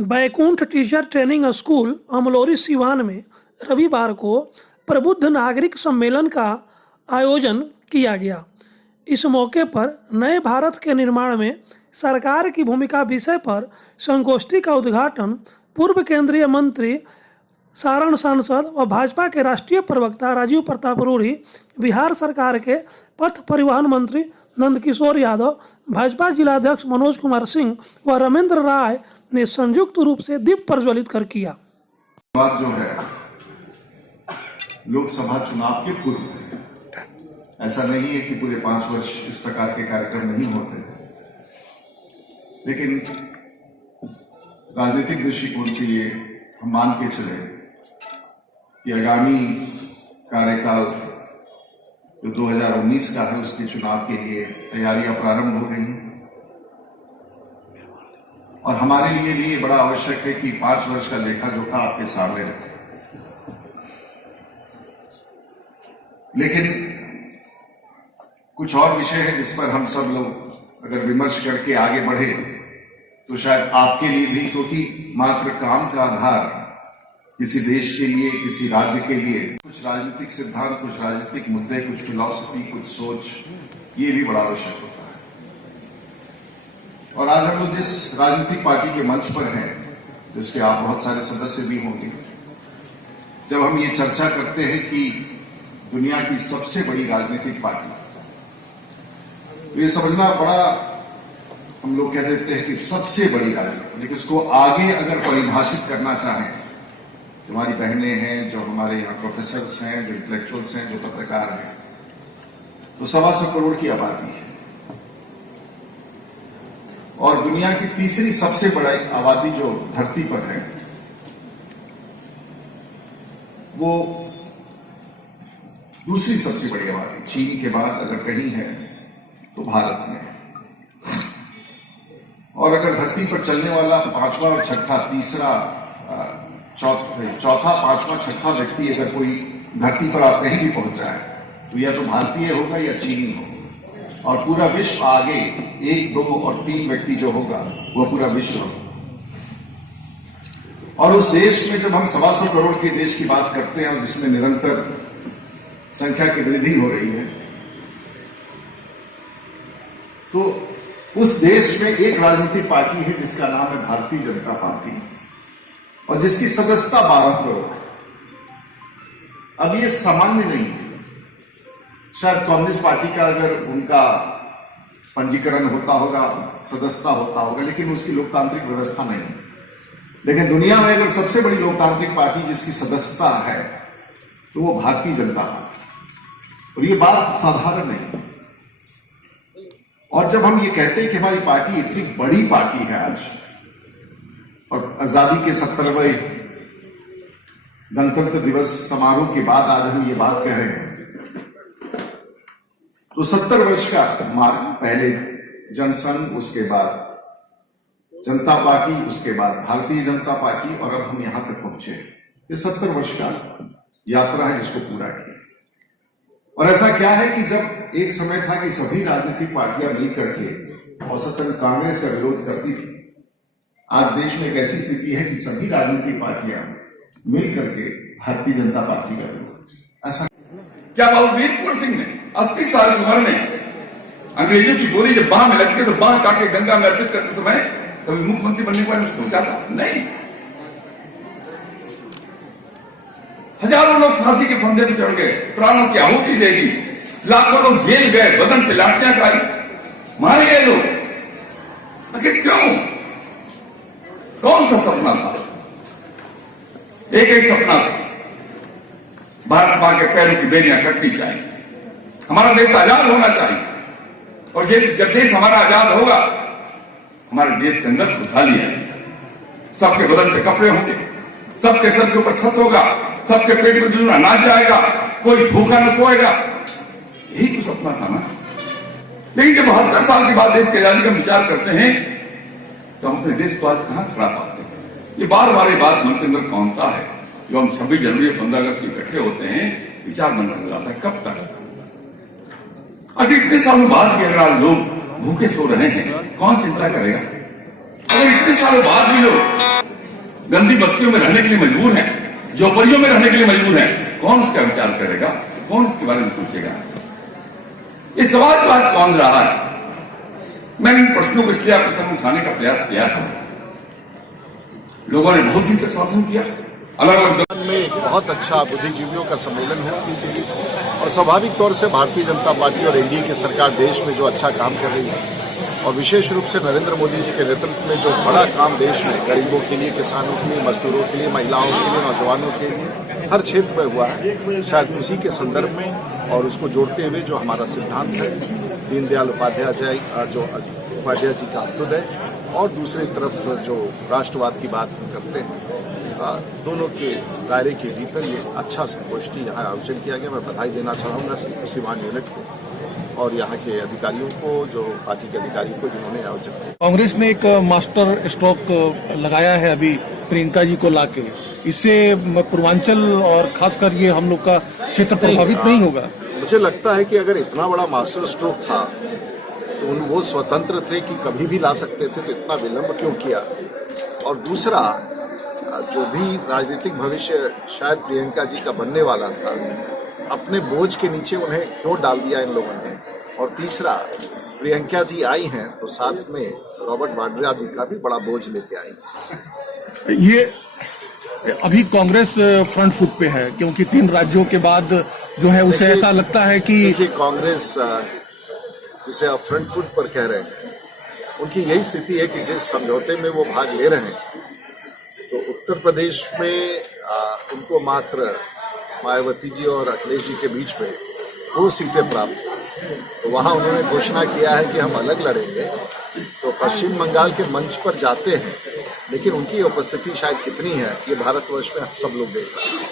Baikunth teacher training school Amlauri Siwan में रविवार को प्रबुद्ध नागरिक सम्मेलन का आयोजन किया गया। इस मौके पर नए भारत के निर्माण में सरकार की भूमिका विषय पर संगोष्ठी का उद्घाटन पूर्व केंद्रीय मंत्री, सारण सांसद व भाजपा के राष्ट्रीय प्रवक्ता राजीव प्रताप रूढ़ी, बिहार सरकार के पथ परिवहन मंत्री नंदकिशोर यादव, भाजपा जिलाध्यक्ष मनोज कुमार सिंह व रमेंद्र राय ने संयुक्त रूप से दीप प्रज्वलित कर किया। बात जो है लोकसभा चुनाव के पूर्व, ऐसा नहीं है कि पूरे 5 वर्ष इस प्रकार के कार्यक्रम नहीं होते, लेकिन राजनीतिक दृष्टिकोण से ये हम मान के चले कि आगामी कार्यकाल जो 2019 का है उसके चुनाव के लिए तैयारियां प्रारंभ हो गई हैं और हमारे लिए भी ये बड़ा आवश्यक है कि 5 वर्ष का लेखा जोखा आपके सामने रखें। लेकिन कुछ और विषय है जिस पर हम सब लोग अगर विमर्श करके आगे बढ़े तो शायद आपके लिए भी, क्योंकि मात्र काम का आधार किसी देश के लिए, किसी राज्य के लिए कुछ राजनीतिक सिद्धांत, कुछ राजनीतिक मुद्दे, कुछ फिलॉसफी, कुछ सोच, ये भी बड़ा आवश्यक होता है। और आज हम लोग जिस राजनीतिक पार्टी के मंच पर हैं, जिसके आप बहुत सारे सदस्य भी होंगे, जब हम ये चर्चा करते हैं कि दुनिया की सबसे बड़ी राजनीतिक पार्टी, तो ये समझना बड़ा, हम लोग कह देते हैं कि सबसे बड़ी राजनीति, लेकिन उसको आगे अगर परिभाषित करना चाहें, जो हमारी बहनें हैं, जो हमारे यहाँ प्रोफेसर्स हैं, जो इंटेलेक्चुअल्स हैं, जो पत्रकार हैं, तो 125 करोड़ की आबादी है और दुनिया की तीसरी सबसे बड़ी आबादी जो धरती पर है वो दूसरी सबसे बड़ी आबादी चीन के बाद अगर कहीं है तो भारत में। और अगर धरती पर चलने वाला पांचवा और छठा, तीसरा, चौथा, पांचवा, छठा व्यक्ति अगर कोई धरती पर आप कहीं भी पहुंचा है तो या तो भारतीय होगा या चीनी होगा, और पूरा विश्व आगे 1, 2 और 3 व्यक्ति जो होगा वह पूरा विश्व होगा। और उस देश में जब हम 125 करोड़ के देश की बात करते हैं और जिसमें निरंतर संख्या की वृद्धि हो रही है, तो उस देश में एक राजनीतिक पार्टी है जिसका नाम है भारतीय जनता पार्टी और जिसकी सदस्यता 12 करोड़ है। अब ये सामान्य नहीं है, शायद कांग्रेस पार्टी का अगर उनका पंजीकरण होता होगा, सदस्यता होता होगा, लेकिन उसकी लोकतांत्रिक व्यवस्था नहीं है। लेकिन दुनिया में अगर सबसे बड़ी लोकतांत्रिक पार्टी जिसकी सदस्यता है तो वो भारतीय जनता पार्टी, और ये बात साधारण नहीं। और जब हम ये कहते हैं कि हमारी पार्टी इतनी बड़ी पार्टी है आज, और आजादी के 70वें गणतंत्र दिवस समारोह के बाद आज हम ये बात कह रहे हैं, तो 70 वर्ष का मार्ग, पहले जनसंघ, उसके बाद जनता पार्टी, उसके बाद भारतीय जनता पार्टी, और अब हम यहां तक पहुंचे। ये 70 वर्ष का यात्रा है जिसको पूरा किया। और ऐसा क्या है कि जब एक समय था कि सभी राजनीतिक पार्टियां मिल करके औसतन कांग्रेस का विरोध करती थी, आज देश में एक ऐसी स्थिति है कि सभी राजनीतिक पार्टियां मिल करके भारतीय जनता पार्टी का विरोध। ऐसा क्या बाबू वीरपुर सिंह ने 80 साल की उम्र में अंग्रेजों की गोली जब बाह में लगती तो बाह काट के गंगा में अर्पित करते समय कभी मुख्यमंत्री बनने के बारे में सोचा था? नहीं। हजारों लोग फांसी के फंदे पर चढ़ गए, प्राणों की आहुति दे दी, लाखों लोग जेल गए, बदन पे लाठियां खाई, मारे गए लोग। आखिर क्यों? कौन सा सपना था? एक सपना था, भारत मां के पैरों की बेड़ियां कटनी चाहिए, हमारा देश आजाद होना चाहिए। और जब देश हमारा आजाद होगा, हमारे देश के अंदर खुशहाली है, सबके बदन पे कपड़े होंगे, सबके सर के ऊपर छत होगा, सबके पेट में दूध अनाज जाएगा, कोई भूखा न सोएगा। यही तो सपना था ना। लेकिन जब 72 साल के बाद देश की आजादी का विचार करते हैं तो हम अपने देश को आज कहां खड़ा पाते हैं? ये बार बार ये बात मन के अंदर कौनता है। जो हम 26 जनवरी और 15 अगस्त इकट्ठे होते हैं, विचार मन में जाता है, कब तक? आखिर इतने सालों बाद भी अगर आज लोग भूखे सो रहे हैं, कौन चिंता करेगा? अगर इतने सालों बाद भी लोग गंदी बस्तियों में रहने के लिए मजबूर हैं, झोपड़ियों में रहने के लिए मजबूर हैं, कौन इसका विचार करेगा, कौन इसके बारे में सोचेगा? इस सवाल को आज कौन रहा है? मैंने इन प्रश्नों को इसलिए आपके सामने उठाने का प्रयास किया है। लोगों ने बहुत दिन तक शासन किया, अलग अलग में एक बहुत अच्छा बुद्धिजीवियों का सम्मेलन है और स्वाभाविक तौर से भारतीय जनता पार्टी और एनडीए की सरकार देश में जो अच्छा काम कर रही है और विशेष रूप से नरेंद्र मोदी जी के नेतृत्व में जो बड़ा काम देश में गरीबों के लिए, किसानों के लिए, मजदूरों के लिए, महिलाओं के लिए, नौजवानों के लिए हर क्षेत्र में हुआ है, शायद उसी के संदर्भ में और उसको जोड़ते हुए जो हमारा सिद्धांत है दीनदयाल उपाध्याय जी का अंत्योदय और दूसरी तरफ जो राष्ट्रवाद की बात हम करते हैं, दोनों के दायरे के भीतर ये अच्छा संगोष्ठी यहाँ आयोजन किया गया। मैं बधाई देना चाहूँगा सीवान यूनिट को और यहाँ के अधिकारियों को, जो पार्टी के अधिकारियों को जिन्होंने आयोजन किया। कांग्रेस ने एक मास्टर स्ट्रोक लगाया है अभी प्रियंका जी को लाके, इससे पूर्वांचल और खासकर ये हम लोग का क्षेत्र प्रभावित नहीं होगा? मुझे लगता है कि अगर इतना बड़ा मास्टर स्ट्रोक था तो वो स्वतंत्र थे कि कभी भी ला सकते थे, तो इतना विलंब क्यों किया? और दूसरा, जो भी राजनीतिक भविष्य शायद प्रियंका जी का बनने वाला था, अपने बोझ के नीचे उन्हें क्यों डाल दिया इन लोगों ने? और तीसरा, प्रियंका जी आई हैं तो साथ में रॉबर्ट वाड्रा जी का भी बड़ा बोझ लेके आई। ये अभी कांग्रेस फ्रंट फुट पे है क्योंकि 3 राज्यों के बाद जो है उसे ऐसा लगता है कि कांग्रेस जिसे आप फ्रंट फुट पर कह रहे हैं, उनकी यही स्थिति है कि जिस समझौते में वो भाग ले रहे हैं तो उत्तर प्रदेश में उनको मात्र मायावती जी और अखिलेश जी के बीच में 2 सीटें प्राप्त हुई। तो वहां उन्होंने घोषणा किया है कि हम अलग लड़ेंगे। तो पश्चिम बंगाल के मंच पर जाते हैं, लेकिन उनकी उपस्थिति शायद कितनी है ये भारतवर्ष में सब लोग देख रहे हैं।